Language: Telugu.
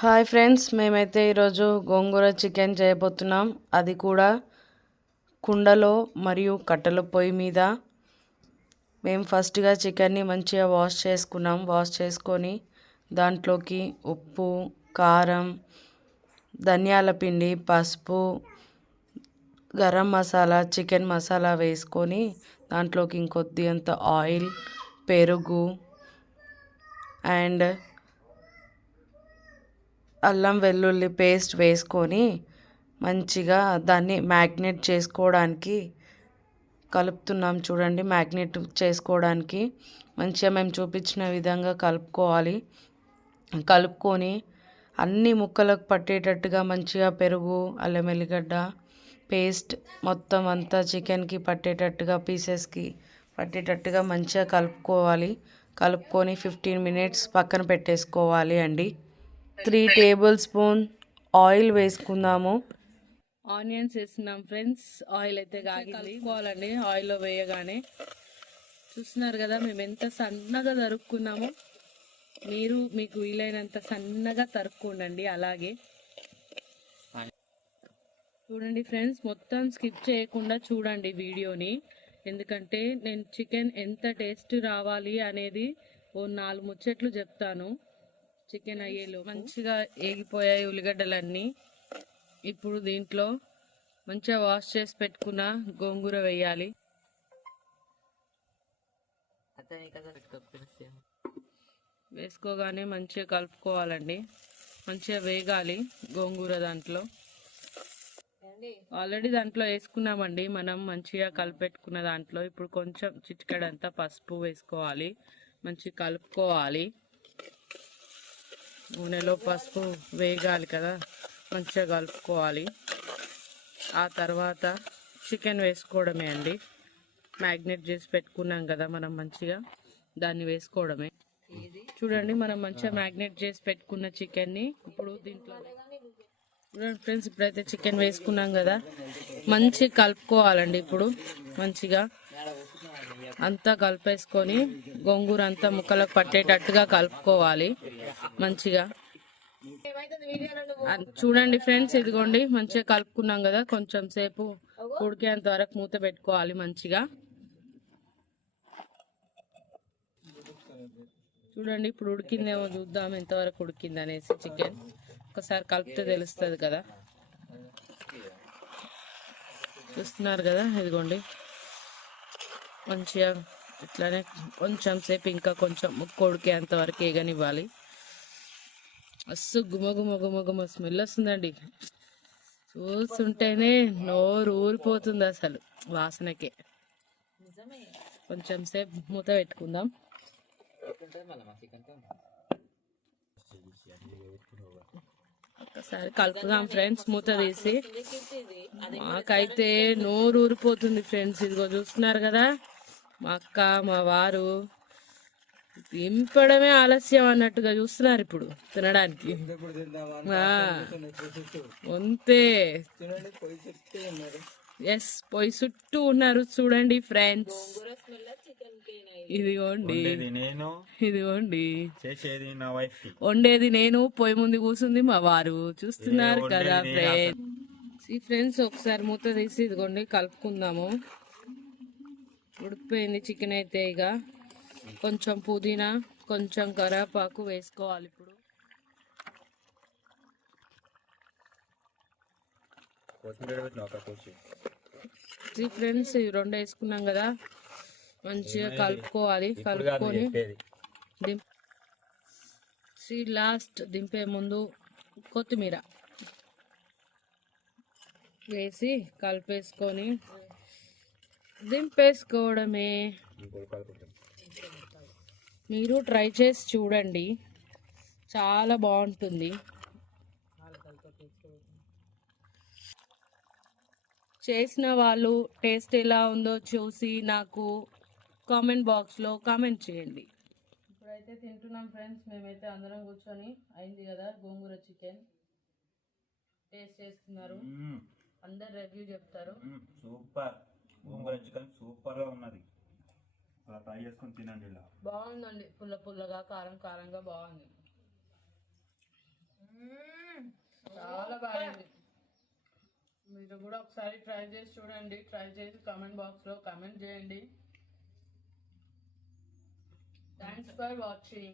హాయ్ ఫ్రెండ్స్ మేమైతే ఈరోజు గోంగూర చికెన్ చేయబోతున్నాం. అది కూడా కుండలో మరియు కట్టెల పొయ్యి మీద. మేము ఫస్ట్గా చికెన్ని మంచిగా వాష్ చేసుకున్నాం. వాష్ చేసుకొని దాంట్లోకి ఉప్పు కారం ధనియాల పిండి పసుపు గరం మసాలా చికెన్ మసాలా వేసుకొని దాంట్లోకి ఇంకొద్ది అంత ఆయిల్ పెరుగు అండ్ అల్లం వెల్లుల్లి పేస్ట్ వేసుకొని మంచిగా దాన్ని మ్యాగ్నెట్ చేసుకోవడానికి కలుపుతున్నాం చూడండి మ్యాగ్నెట్ చేసుకోవడానికి. మంచిగా మేము చూపించిన విధంగా కలుపుకోవాలి. కలుపుకొని అన్ని ముక్కలకు పట్టేటట్టుగా మంచిగా పెరుగు అల్లం వెల్లిగడ్డ పేస్ట్ మొత్తం అంతా చికెన్కి పట్టేటట్టుగా పీసెస్కి పట్టేటట్టుగా మంచిగా కలుపుకోవాలి. కలుపుకొని ఫిఫ్టీన్ మినిట్స్ పక్కన పెట్టేసుకోవాలి అండి. త్రీ టేబుల్ స్పూన్ ఆయిల్ వేసుకుందాము. ఆనియన్స్ వేస్తున్నాం ఫ్రెండ్స్. ఆయిల్ అయితే కాగింది. కలుపుకోవాలండి. ఆయిల్లో వేయగానే. చూస్తున్నారు కదా మేము ఎంత సన్నగా తరుక్కున్నామో. మీరు మీకు వీలైనంత సన్నగా తరుక్కోండి అలాగే. చూడండి ఫ్రెండ్స్ మొత్తం స్కిప్ చేయకుండా చూడండి వీడియోని. ఎందుకంటే నేను చికెన్ ఎంత టేస్ట్ రావాలి అనేది ఓ నాలుగు ముచ్చట్లు చెప్తాను. చికెన్ అయ్యేలో. మంచిగా ఏగిపోయాయి ఉల్లిగడ్డలన్నీ. ఇప్పుడు దీంట్లో మంచిగా వాష్ చేసి పెట్టుకున్న గోంగూర వేయాలి. వేసుకోగానే మంచిగా కలుపుకోవాలండి. మంచిగా వేగాలి గోంగూర దాంట్లో. ఆల్రెడీ దాంట్లో వేసుకున్నామండి. మనం మంచిగా కలిపెట్టుకున్న దాంట్లో. ఇప్పుడు కొంచెం చిటికెడంతా పసుపు వేసుకోవాలి. మంచిగా కలుపుకోవాలి. నూనెలో పసుపు వేగాలి కదా మంచిగా కలుపుకోవాలి. ఆ తర్వాత చికెన్ వేసుకోవడమే అండి. మ్యాగ్నెట్ చేసి పెట్టుకున్నాం కదా మనం మంచిగా దాన్ని వేసుకోవడమే. చూడండి మనం మంచిగా మ్యాగ్నెట్ చేసి పెట్టుకున్న చికెన్ని ఇప్పుడు దీంట్లో చూడండి ఫ్రెండ్స్ ఇప్పుడైతే చికెన్ వేసుకున్నాం కదా. మంచిగా కలుపుకోవాలండి ఇప్పుడు మంచిగా. అంతా కలిపేసుకొని గోంగూర అంతా ముక్కలకు పట్టేటట్టుగా కలుపుకోవాలి మంచిగా. చూడండి ఫ్రెండ్స్ ఇదిగోండి మంచిగా కలుపుకున్నాం కదా కొంచెం సేపు ఉడికేంత వరకు మూత పెట్టుకోవాలి మంచిగా. చూడండి ఇప్పుడు ఉడికిందేమో చూద్దాం ఎంతవరకు ఉడికింది అనేసి చికెన్. ఒకసారి కలిపితే తెలుస్తుంది కదా. చూస్తున్నారు కదా ఇదిగోండి. మంచిగా ఇట్లానే కొంచెం సేపు ఇంకా కొంచెం ముక్కు అంతవరకు ఏగనివ్వాలి మస్తు గుమ గుమ గుమ గుమ స్మెల్ వస్తుందండి. చూస్తుంటేనే నోరు ఊరిపోతుంది అసలు వాసనకే. కొంచెం సేపు మూత పెట్టుకుందాం. ఒక్కసారి కలుపుదాం ఫ్రెండ్స్ మూత తీసి. మాకైతే నోరు ఊరిపోతుంది ఫ్రెండ్స్ ఇదిగో చూస్తున్నారు కదా. మా అక్క మా వారు దింపడమే ఆలస్యం అన్నట్టుగా చూస్తున్నారు ఇప్పుడు తినడానికి. అంతే ఎస్ పొయ్యి చుట్టూ ఉన్నారు. చూడండి ఫ్రెండ్స్ ఇదిగోండి. ఇదిగోండి. చేసేది నా వైఫ్కి వండేది నేను పొయ్యి ముందు కూర్చుంది మా వారు. చూస్తున్నారు కదా ఫ్రెండ్స్ ఈ ఫ్రెండ్స్ ఒకసారి మూత తీసి ఇదిగోండి కలుపుకుందాము. ఉడికిపోయింది చికెన్ అయితే ఇక. కొంచెం పుదీనా కొంచెం కరివేపాకు వేసుకోవాలి ఇప్పుడు. ఈ ఫ్రెండ్స్ ఇవి రెండు వేసుకున్నాం కదా. మంచిగా కలుపుకోవాలి కలుపుకొని దింప్ సి లాస్ట్ దింపే ముందు కొత్తిమీర. వేసి కలిపేసుకొని దింపేసుకోవడమే. మీరు ట్రై చేసి చూడండి. చాలా బాగుంటుంది. చేసిన వాళ్ళు టేస్ట్ ఎలా ఉందో చూసి నాకు కామెంట్ బాక్స్లో కామెంట్ చేయండి. ఇప్పుడైతే తింటున్నాం ఫ్రెండ్స్. మేమైతే అందరం కూర్చొని అయింది కదా గోంగూర చికెన్. టేస్ట్ చేస్తున్నారు. అందరు రివ్యూ చెప్తారు. సూపర్. గోంగూర చికెన్ సూపర్గా ఉన్నది. అలా ట్రై చేసుకొని తినండి ఇలా. బాగుందండి. పుల్ల పుల్లగా కారం కారంగా బాగుంది. చాలా బాగుంది. మీరు కూడా ఒకసారి ట్రై చేసి చూడండి. ట్రై చేసి కామెంట్ బాక్స్లో కామెంట్ చేయండి. Thanks for watching